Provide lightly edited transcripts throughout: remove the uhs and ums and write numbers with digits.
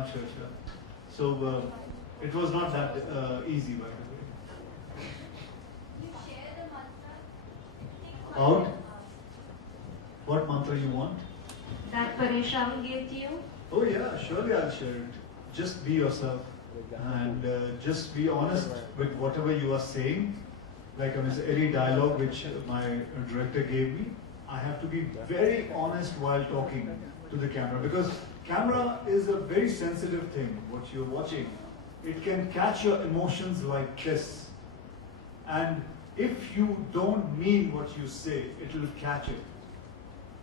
Acha, acha. So it was not that easy, by the way. You share the mantra. Out? What mantra you want? That Paresham gave to you? Oh yeah, surely I'll share it. Just be yourself and just be honest with whatever you are saying. Like any dialogue which my director gave me, I have to be very honest while talking to the camera, because camera is a very sensitive thing. What you're watching, it can catch your emotions like this, and if you don't mean what you say, it will catch it.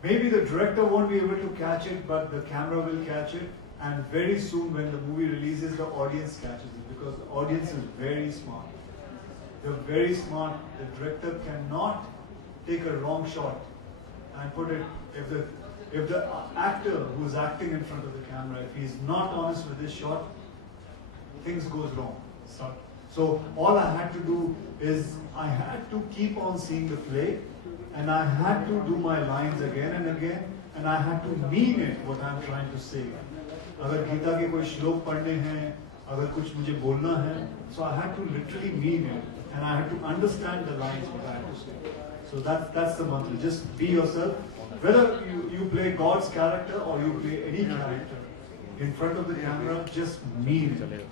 Maybe the director won't be able to catch it, but the camera will catch it, and very soon when the movie releases, the audience catches it, because the audience is very smart. They're very smart. The director cannot take a wrong shot and put it, if the actor who's acting in front of the camera, if he's not honest with this shot, things goes wrong. So all I had to do is I had to keep on seeing the play, and I had to do my lines again and again, and I had to mean it, what I'm trying to say. अगर गीता के कोई श्लोक पढ़ने हैं, अगर कुछ मुझे बोलना है, so I had to literally mean it, and I had to understand the lines what I had to say. So that's the mantra. Just be yourself. Whether you play God's character or you play any character in front of the camera, just mean it.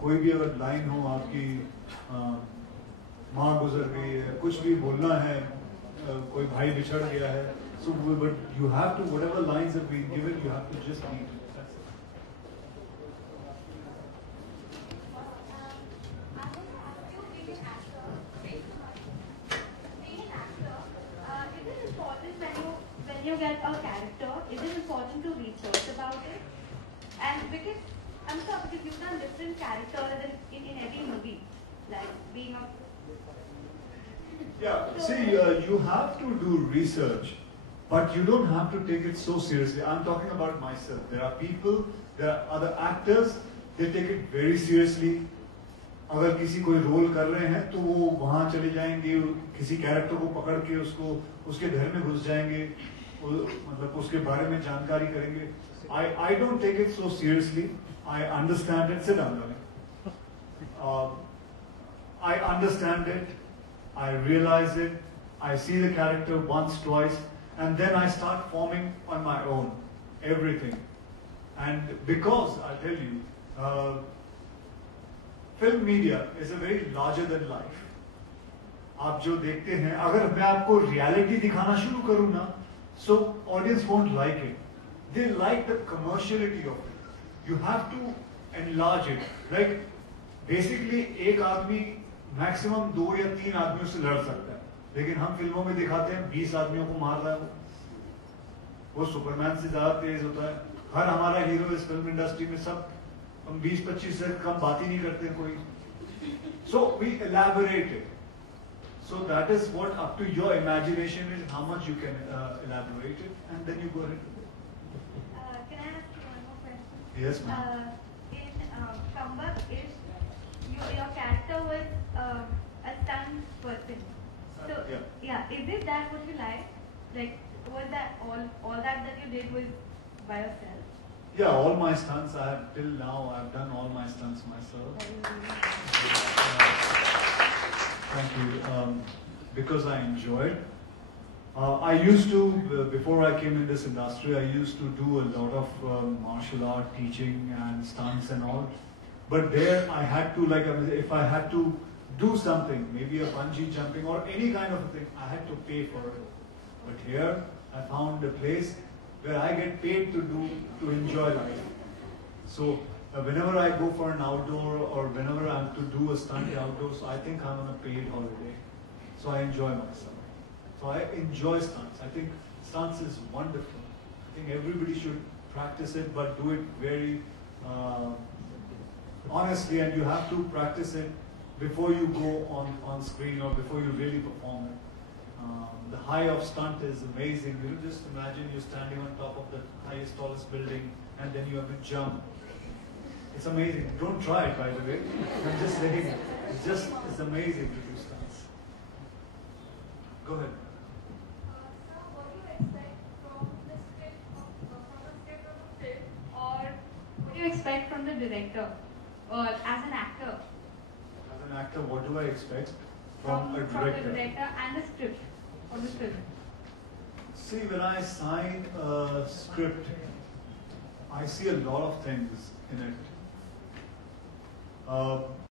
कोई भी अगर line हो आपकी, माँ गुजर गई है, कुछ भी बोलना है, कोई भाई बिछड़ गया है, so but you have to, whatever lines have been given, you have to just mean it. You get a character, it is important to research about it, and because I'm sure because you've done different characters in every movie, like being a you have to do research, but you don't have to take it so seriously. I'm talking about myself. There are people, there are other actors, they take it very seriously. अगर किसी कोई role कर रहे हैं तो वो वहाँ चले जाएंगे, किसी कैरेक्टर को पकड़ के उसके घर में घुस जाएंगे, मतलब उसके बारे में जानकारी करेंगे. I don't take it so seriously. I understand it. Sit down, darling. I understand it. I realize it. I see the character once, twice, and then I start forming on my own everything. And because I tell you, film media is a very larger than life. आप जो देखते हैं, अगर मैं आपको reality दिखाना शुरू करूँ ना, so audience won't like it. They like the commerciality of it. You have to enlarge it. Like basically एक आदमी maximum 2 या 3 आदमियों से लड़ सकता है, लेकिन हम फिल्मों में दिखाते हैं 20 आदमियों को मार रहा है, वो सुपरमैन से ज्यादा तेज होता है. हर हमारा हीरो इस फिल्म इंडस्ट्री में सब हम 20-25 से कम बात ही नहीं करते कोई. So we elaborate it. So that is what up to your imagination is, how much you can elaborate it, and then you go ahead. Can I ask you one more question? Yes, ma'am. In Comeback, your character was a stunt person. So is it that what you like? Like was that all that you did was by yourself? Yeah, all my stunts I have till now. I've done all my stunts myself. Thank you. Because I enjoyed. I used to, before I came in this industry, I used to do a lot of martial art teaching and stunts and all. But there I had to, like, if I had to do something, maybe a bungee jumping or any kind of a thing, I had to pay for it. But here I found a place where I get paid to enjoy life. So whenever I go for an outdoor or whenever I have to do a stunt outdoors, I think I'm on a paid holiday. So I enjoy myself. So I enjoy stunts. I think stunts is wonderful. I think everybody should practice it, but do it very honestly, and you have to practice it before you go on screen or before you really perform it. The high of stunt is amazing. You know, just imagine you're standing on top of the highest, tallest building, and then you have to jump. It's amazing. Don't try it, by the way. I'm just saying, it's amazing to do stunts. Go ahead. Sir, what do you expect from the script of the film expect from the director or as an actor? As an actor, what do I expect From a the director and the script of the film. See, when I sign a script, I see a lot of things in it.